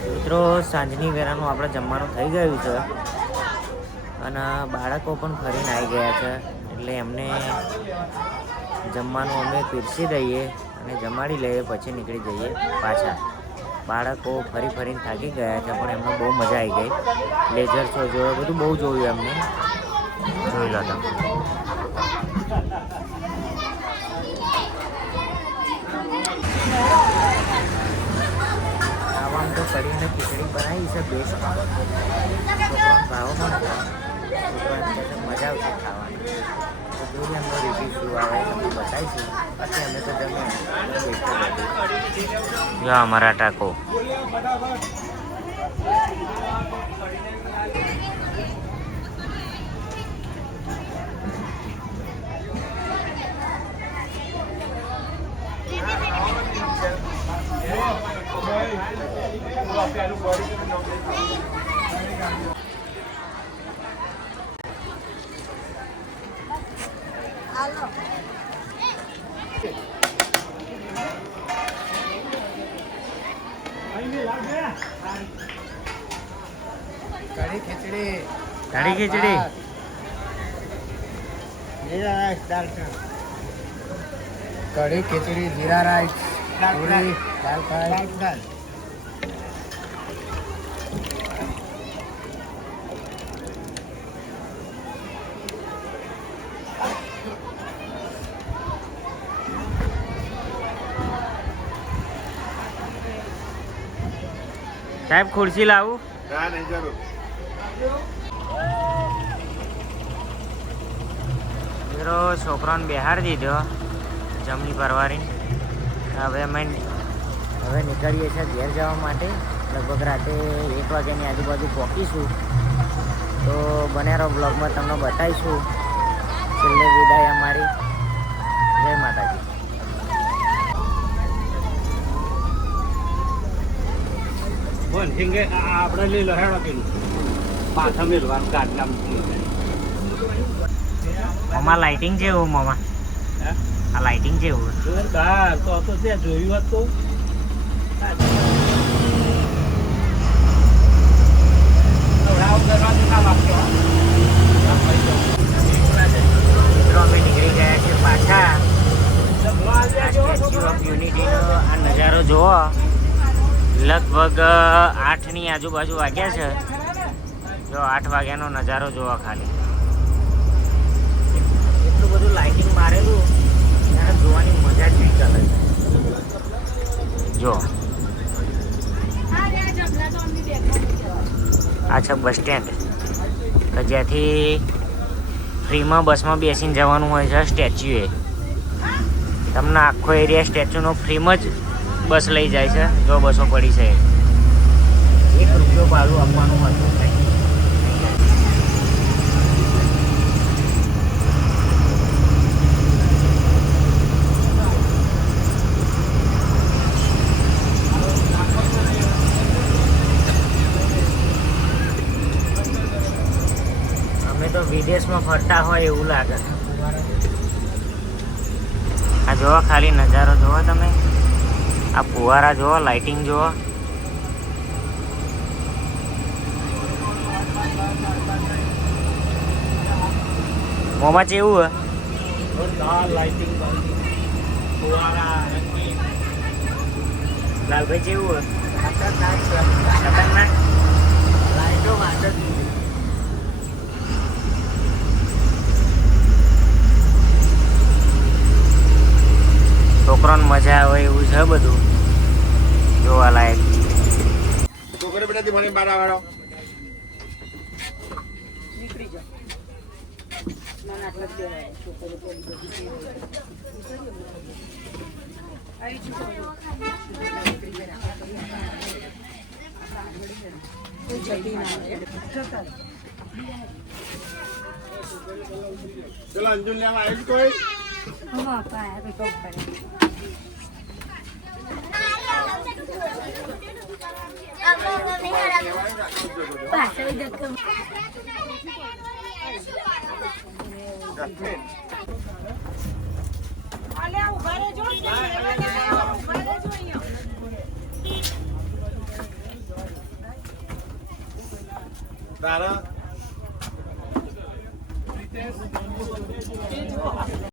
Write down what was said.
મિત્રો સાંજની વેળાનું આપણે જમવાનું થઈ ગયું છે અને બાળકો પણ ફરીને આવી ગયા છે, એટલે એમને જમવાનું અમે પીરસી દઈએ અને જમાડી લઈએ, પછી નીકળી જઈએ પાછા. બાળકો ફરીને થાકી ગયા છે, પણ એમને બહુ મજા આવી ગઈ. લેઝર શો જોયો, બધું બહુ જોયું એમને. જોઈ લો તમે. ખાવામાં તો કરીને ખીચડી બનાવી છે બેસ્ટ. ભાવ પણ મજા આવશે ખાવાની. તો જોઈએ એમનો રિવ્યુ શું આવે તમને બતાવીશું. બાકી અમે તો જમે જો અમારા ટાકો. કઢી ખીચડી, જીરા રાઈસ, દાલ કઢી ખીચડી, જીરા રાઈસ, પૂરી, દાલ ફ્રાય. સાહેબ ખુરશી લાવું? મિત્રો છોકરાને બેહાડી દીધો જમણી પરવારી. હવે નીકળીએ છીએ ઘેર જવા માટે. લગભગ રાતે 1 વાગ્યાની આજુબાજુ પહોંચીશું. તો બન્યા રહો બ્લોગમાં, તમને બતાવીશું છેલ્લે વિદાય અમારી. જય માતાજી. આપણે લઈ લો હેડો પેલું પાછા મેળવાનું ગાડલામ. મામા લાઇટિંગ જેવું મામા, આ લાઇટિંગ જેવું જોરદાર. તો ત્યાં જોયું હોત તો મિત્રો અમે નીકળી ગયા છે પાછા. સ્ટેચ્યુ ઓફ યુનિટીનો આ નજારો જુઓ. લગભગ 8ની આજુબાજુ વાગ્યા છે. જો 8 વાગ્યાનો નજારો જોવા ખાલી. એટલું બધું લાઇટિંગ મારેલું ત્યારે જોવાની મજા જ કંઈક અલગ છે. જો આ છે બસ સ્ટેન્ડ કે જ્યાંથી ફ્રીમાં બસમાં બેસીને જવાનું હોય છે સ્ટેચ્યુએ. તમને આખો એરિયા સ્ટેચ્યુનો ફ્રીમાં જ બસ લઈ જાય છે. જો બસો પડી છે, 1 રૂપિયો ભાડું આપવાનું હતું. અમે તો વિદેશમાં ફરતા હોય એવું લાગે. આ જોવો ખાલી નજારો જોવો તમે. આ ફુવારા જોવો, લાઇટિંગ જોવો. મોમાં જેવું હે લાઇટિંગ ફુવારા. લાલભાઈ જેવું હે ખતરનાક લાઈટો માટે. છોકરાને મજા આવે એવું છે બધું જોવા લાયક. છોકરો બેટાથી મને બહાર આવવાનો નીકળી જાઓ. ચલો અંજુલ લેવા આવી કોઈ. તારા